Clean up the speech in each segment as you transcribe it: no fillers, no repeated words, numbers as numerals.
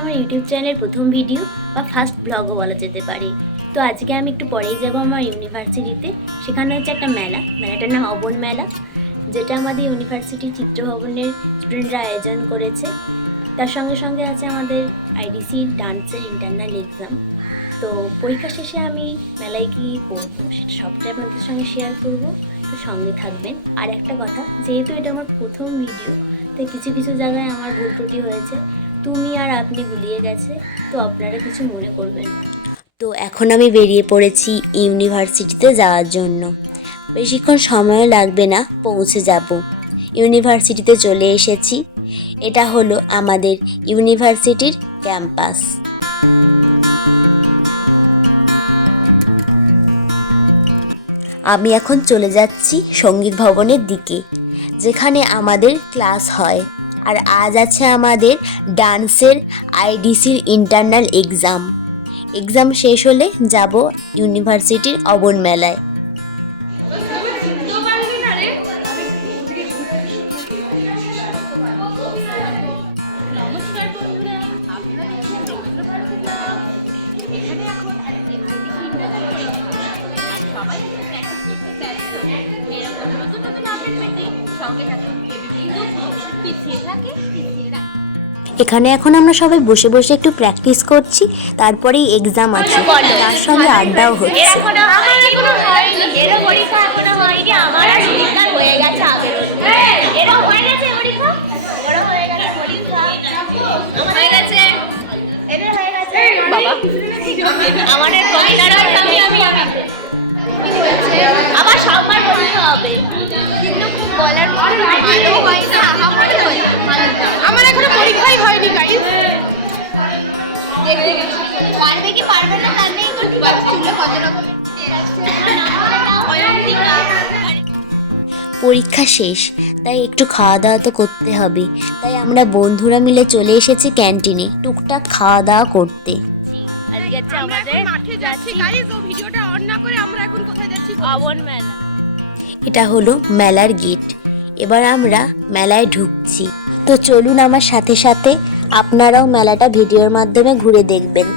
আমার ইউটিউব চ্যানেলের প্রথম ভিডিও বা ফার্স্ট ব্লগও বলা যেতে পারে। তো আজকে আমি একটু পরেই যাব আমার ইউনিভার্সিটিতে। সেখানে হচ্ছে একটা মেলাটার নাম অবন মেলা, যেটা আমাদের ইউনিভার্সিটি চিত্রভবনের স্টুডেন্টরা আয়োজন করেছে। তার সঙ্গে সঙ্গে আছে আমাদের আইডিসি ডান্সের ইন্টারনাল এক্সাম। তো পরীক্ষা শেষে আমি মেলায় গিয়ে পড়বো, সেটা সবটাই আপনাদের সঙ্গে শেয়ার করবো। তো সঙ্গে থাকবেন। আর একটা কথা, যেহেতু এটা আমার প্রথম ভিডিও, তাই কিছু কিছু জায়গায় আমার ভুল ত্রুটি হয়েছে, তুমি আর আপনি গুলিয়ে গেছে, তো আপনারা কিছু মনে করবেন না। তো এখন আমি বেরিয়ে পড়েছি ইউনিভার্সিটিতে যাওয়ার জন্য। বেশিক্ষণ সময় লাগবে না, পৌঁছে যাব। ইউনিভার্সিটিতে চলে এসেছি। এটা হলো আমাদের ইউনিভার্সিটির ক্যাম্পাস। আমি এখন চলে যাচ্ছি সঙ্গীত ভবনের দিকে, যেখানে আমাদের ক্লাস হয়। আর আজ আছে আমাদের ডান্সের আইডিসির ইন্টারনাল এক্সাম শেষ হলে যাব ইউনিভার্সিটির অবন মেলায়। এখানে এখন আমরা সবাই বসে বসে একটু প্র্যাকটিস করছি, তারপরেই এক্সাম আছে, তার সঙ্গে আড্ডাও হচ্ছে। আবার সবার বলতে হবে, কিন্তু বলার ভালো হয় না, আমার এখনো পরীক্ষাই হয়নি গাইস। পারবে কি পারবে না তার নেই, পরীক্ষা শেষ, তাই একটু খাওয়া দাওয়া তো করতে হবে। তাই আমরা বন্ধুরা মিলে চলে এসেছি ক্যান্টিনে টুকটাক খাওয়া দাওয়া করতে। এটা হলো মেলার গেট। এবার আমরা মেলায় ঢুকছি। তো চলুন আমার সাথে সাথে, আপনারাও মেলাটা ভিডিওর মাধ্যমে ঘুরে দেখবেন।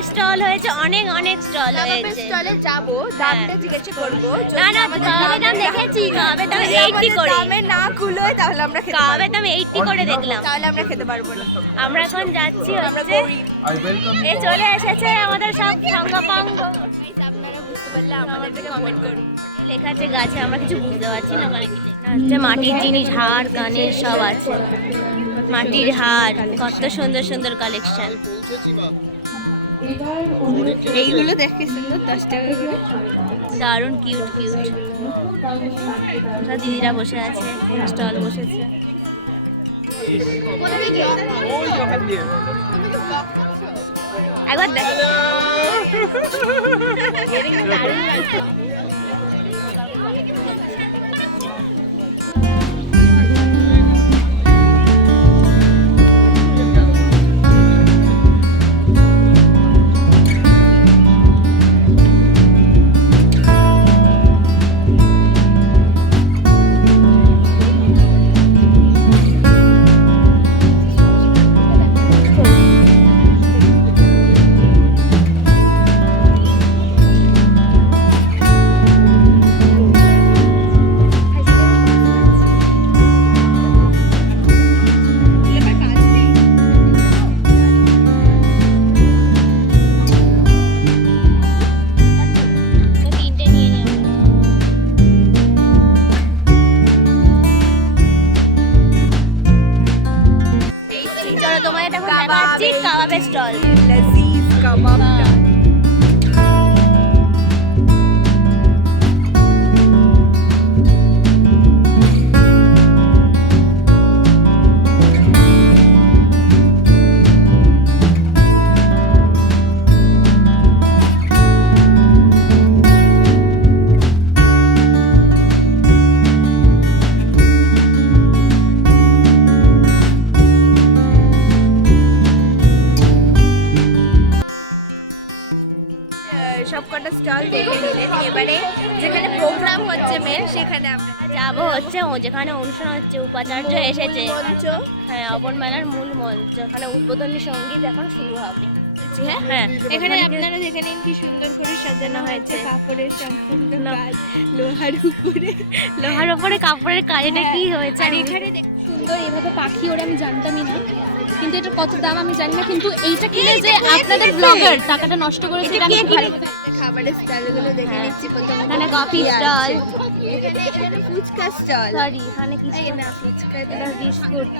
কাবাবের স্টল হয়েছে, অনেক অনেক স্টল হয়েছে। স্টলে যাবো, দামটা জিজ্ঞাসা করবো। না না, কাবাবের দাম দেখেছি, কাবাবের দাম 80 করে। দামে না কুলোয় তাহলে আমরা খেতে পারবো। কাবাবের দাম 80 করে দেখলাম। তাহলে আমরা খেতে পারবো না। আমরা এখন যাচ্ছি আমরা হচ্ছে, গরিব। এ চলে এসেছে আমাদের সব সঙ্গপাঙ্গ। আপনারা বুঝতে পারলে আমাদেরকে কমেন্ট করুন। লেখা আছে গাছে, আমরা কিছু বুঝতে পারছি না। হচ্ছে মাটির জিনিস, হার কানের সব আছে। মাটির হার, কত সুন্দর সুন্দর কালেকশন। এইগুলো দেখে সুন্দর, 10 টাকা করে। দারুণ কিউট কিউট। সব দিদিরা বসে আছে, স্টল বসেছে। একবার দেখ। কাবাবের স্টল। লজিজ কাবাবটা। সবকটা স্টল দেখে নিলেন। এবারে যেখানে প্রোগ্রাম হচ্ছে মেন, সেখানে আমরা যাবো হচ্ছে যেখানে অনুষ্ঠান হচ্ছে, উপাচার্য এসেছে। মঞ্চ, হ্যাঁ, অবন মেলার মূল মঞ্চ। ওখানে উদ্বোধনী সঙ্গীত এখন শুরু হবে। হ্যাঁ হ্যাঁ, এখানে আপনারা দেখে নিন কি সুন্দর করে সাজানো হয়েছে। কাপড়ের সম্পূর্ণ কাজ, লোহার উপরে কাপড়ের কাজ। এটা কি হয়েছে? আর এখানে সুন্দর এভাবে পাখি ওরা আমি জানতামই না, কিন্তু এটা কত দাম আমি জানি না, কিন্তু এইটা কিনে যে আপনাদের ব্লগার টাকাটা নষ্ট করেছে এটা আমি ভালো খাবারের স্টলগুলো দেখে নিচ্ছি। প্রথমে এখানে কফি স্টল, এখানে ফুচকা স্টল। সরি এখানে কি না ফুচকা, এটা বিস্কুট,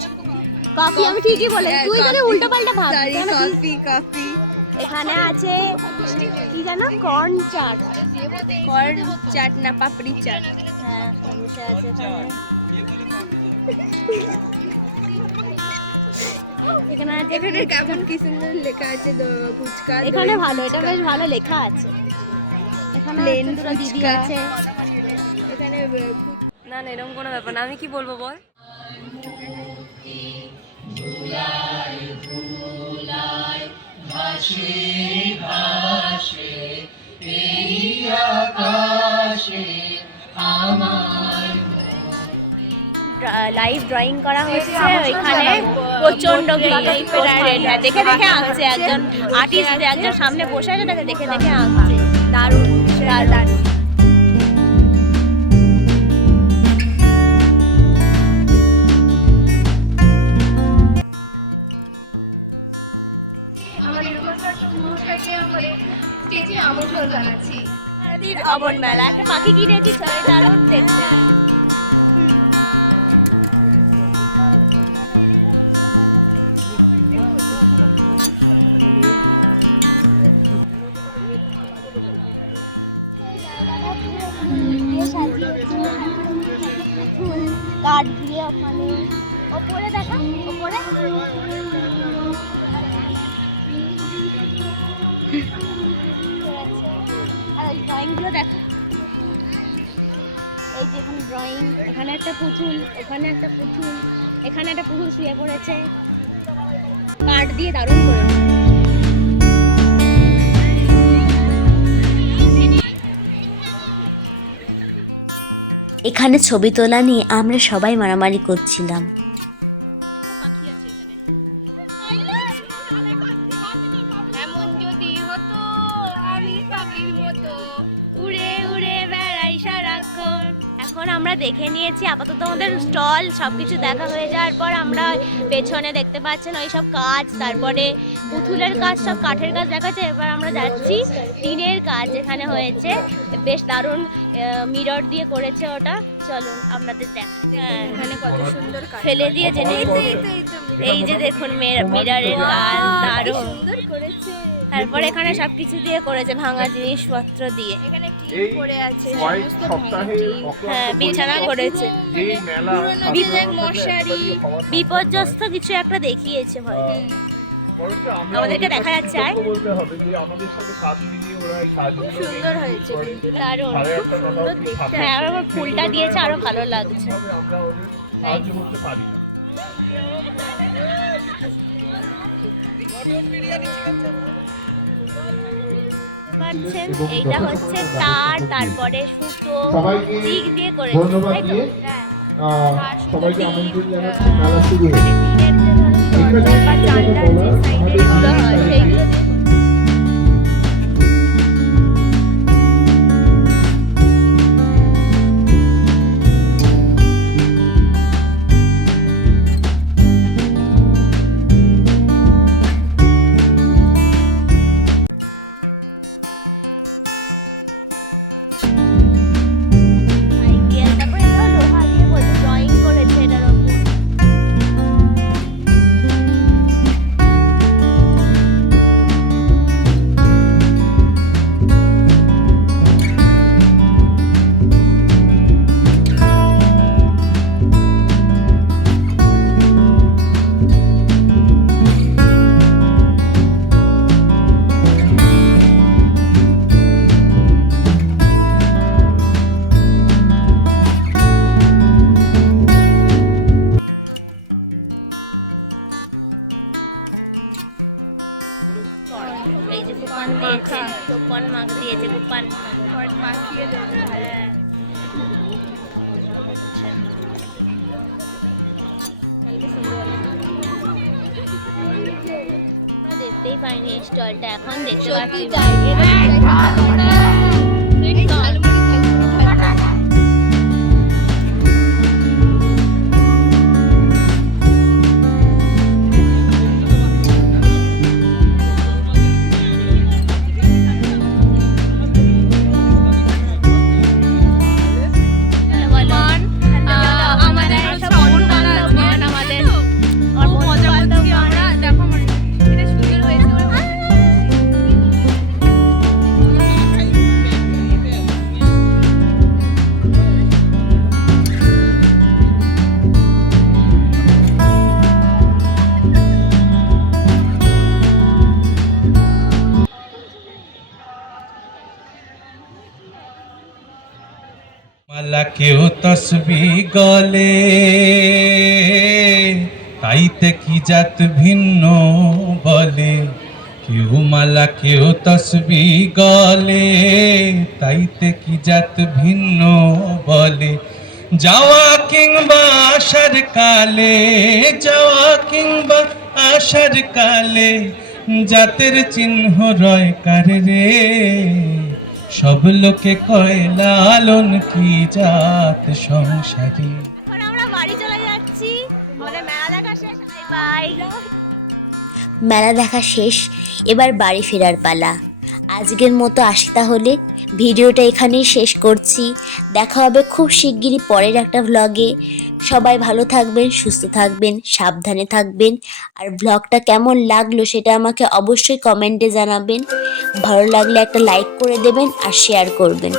কফি। আমি ঠিকই বলে, তুই তাহলে উল্টোপাল্টা ভাবছিস। কফি। এখানে আছে কি জানো, কর্ন চাট। কর্ন চাট না, পাপড়ি চাট। হ্যাঁ, বসে আছে এখানে। এখানে আছে, এখানে কেমন কি সুন্দর লেখা আছে ফুচকা। এখানে ভালো, এটা বেশ ভালো লেখা আছে। এখানে প্লেন দুটো দিদি ফুচকা আছে। এখানে না না, এরকম কোনো ব্যাপার না। আমি কি বলবো বল? লাইভ ড্রয়িং করা হচ্ছে ওইখানে, প্রচন্ড ভিড়। দেখে দেখে আঁকছে একজন আর্টিস্ট, একজন সামনে বসে আছে, তাকে দেখে দেখে আঁকছে। দারুণ দারুণ। অবন মেলা, একটা পাখি কিনেছি, দারুণ দেখতে। কাঠ দিয়ে ওখানে ওপরে দেখা, ওপরে আর ড্রয়িংগুলো দেখা। এই যে এখানে ড্রয়িং, এখানে একটা পুতুল, এখানে একটা পুতুল, এখানে একটা পুতুল শুয়ে পড়েছে কাঠ দিয়ে, দারুণ করে। এখানে ছবি তোলা নিয়ে আমরা সবাই মারামারি করছিলাম। এমন যদি এখন আমরা দেখে নিয়েছি আপাতত আমাদের স্টল সব কিছু দেখা হয়ে যাওয়ার পর আমরা পেছনে দেখতে পাচ্ছেন ওই সব কাজ, তারপরে পুতুলের কাজ, সব কাঠের কাজ দেখাচ্ছে। এবার আমরা যাচ্ছি টিনের কাজ যেখানে হয়েছে, বেশ দারুণ মিরর দিয়ে করেছে ওটা। চলুন আপনাদের হ্যাঁ এখানে কত সুন্দর কাজ ফেলে দিয়েছে, এই যে দেখুন মিররের কাজ দারুণ সুন্দর করেছে। তারপরে এখানে সবকিছু দিয়ে করেছে, ভাঙা জিনিসপত্র দিয়ে। এখানে টিন পড়ে আছে, কয়েক সমস্ত সপ্তাহে হ্যাঁ বিছানা করেছে। এই মেলা মশারি বিপর্যস্ত কিছু একটা দেখিয়েছে হয়তো। আমাদেরকে দেখা যাচ্ছে আর বলতে হবে যে আমাদের সাথে কাজ মিলিয়ে ওরা এই কাজগুলো সুন্দর হয়েছে কিন্তু না? দারুণ সাড়ে আটটা নটা অবধি থাকে। হ্যাঁ আর আমার ফুলটা দিয়েছে আরো ভালো লাগছে। আমরা ওদের সাহায্য করতে পারি না। পাচ্ছেন এইটা হচ্ছে তার, তারপরে সুতো সবাইকে চিক দিয়ে করেছে, ধন্যবাদ তাই তো? দিয়ে হ্যাঁ। সবাইকে আমন্ত্রণ জানাচ্ছি মেলা শুরু হয়েছে। টিনের যে বা জানলার যে সাইডে যেগুলো হয় সেইগুলো দিয়ে সাইকেল, তারপরে এটাও লোহা দিয়ে করেছে, ড্রয়িং করেছে এটার ওপর। এই যে কুপন দিয়েছে, কুপন মাগ দিয়েছে, কুপন মাখিয়ে দেবে। হ্যাঁ। আমরা দেখতেই পাইনি এই স্টলটা, এখন দেখতে সত্যি পাচ্ছি। তাই, এই ঝালমুড়ি আমাদের সব বন্ধু-বান্ধব, আমাদের আমরা দেখো আমার এটা সুন্দর হয়েছে। মালা কেউ তসবি গলে, তাইতে কি জাত ভিন্ন বলে। কেউ মালা কেউ তসবি গলে, তাইতে কি জাত ভিন্ন বলে। যাওয়া কিংবা আসার কালে, যাওয়া কিংবা আসার কালে, জাতের চিহ্ন রয় কারে রে। সব লোকে কয় লালন কি জাত সংসারী। এখন আমরা বাড়ি চলে যাচ্ছি, আমাদের মেলা দেখা শেষ, বাই। মেলা দেখা শেষ, এবার বাড়ি ফেরার পালা। আজকের মতো আসি তাহলে, ভিডিওটা এখানেই শেষ করছি। দেখা হবে খুব শিগগিরই পরের একটা ভ্লগে। সবাই ভালো থাকবেন, সুস্থ থাকবেন, সাবধানে থাকবেন। আর ভ্লগটা কেমন লাগলো সেটা আমাকে অবশ্যই কমেন্টে জানাবেন। ভালো লাগলে একটা লাইক করে দেবেন আর শেয়ার করবেন।